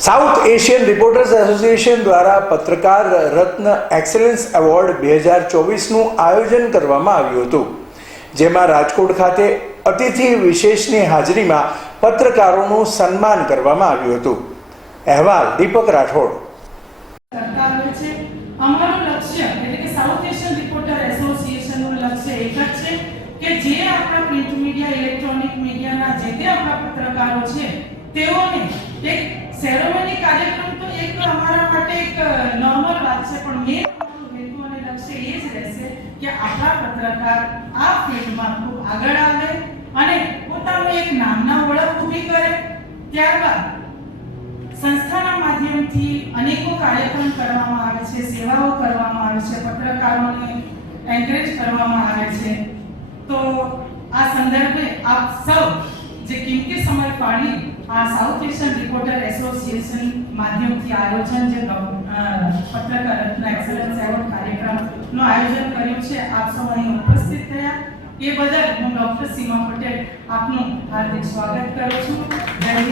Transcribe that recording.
South Asian reporters association દ્વારા પત્રકાર રત્ન excellence award બે હજાર ચોવીસનું આયોજન કરવામાં આવ્યું હતું, જેમાં રાજકોટ ખાતે અતિથિ વિશેષની હાજરીમાં પત્રકારોનું સન્માન કરવામાં આવ્યું હતું. અહેવાલ દીપક રાઠોડ. મીડિયા, ઇલેક્ટ્રોનિક મીડિયાના જે તે આપણા પત્રકારો છે, તેઓને એક સેરેમની કાર્યક્રમ તો એક અમારા માટે એક નોર્મલ વાત છે, પણ મેં તમારું હેતુ અને લક્ષ્ય એ જ રહેશે કે આપણા પત્રકાર આ ફિલ્ડમાં ખૂબ આગળ આવે અને પોતાનું એક નામના ઓળખ ઊભી કરે. ત્યારબાદ સંસ્થાના માધ્યમથી અનેકો કાર્યક્રમ કરવામાં આવે છે, સેવાઓ કરવામાં આવે છે, પત્રકારોને એન્કરેજ કરવામાં આવે છે. તો આ સંદર્ભે આપ સૌ જે કિંમતી સમય પાડી, આ સાઉથ એશિયન રિપોર્ટર એસોસિએશન માધ્યમથી આયોજન જે પત્રકાર રત્ન એક્સલન્સ એવોર્ડ કાર્યક્રમનું આયોજન કર્યું છે, આપ સૌ અહીં ઉપસ્થિત થયા એ બદલ હું ડોક્ટર સીમા પટેલ આપનું હાર્દિક સ્વાગત કરું છું.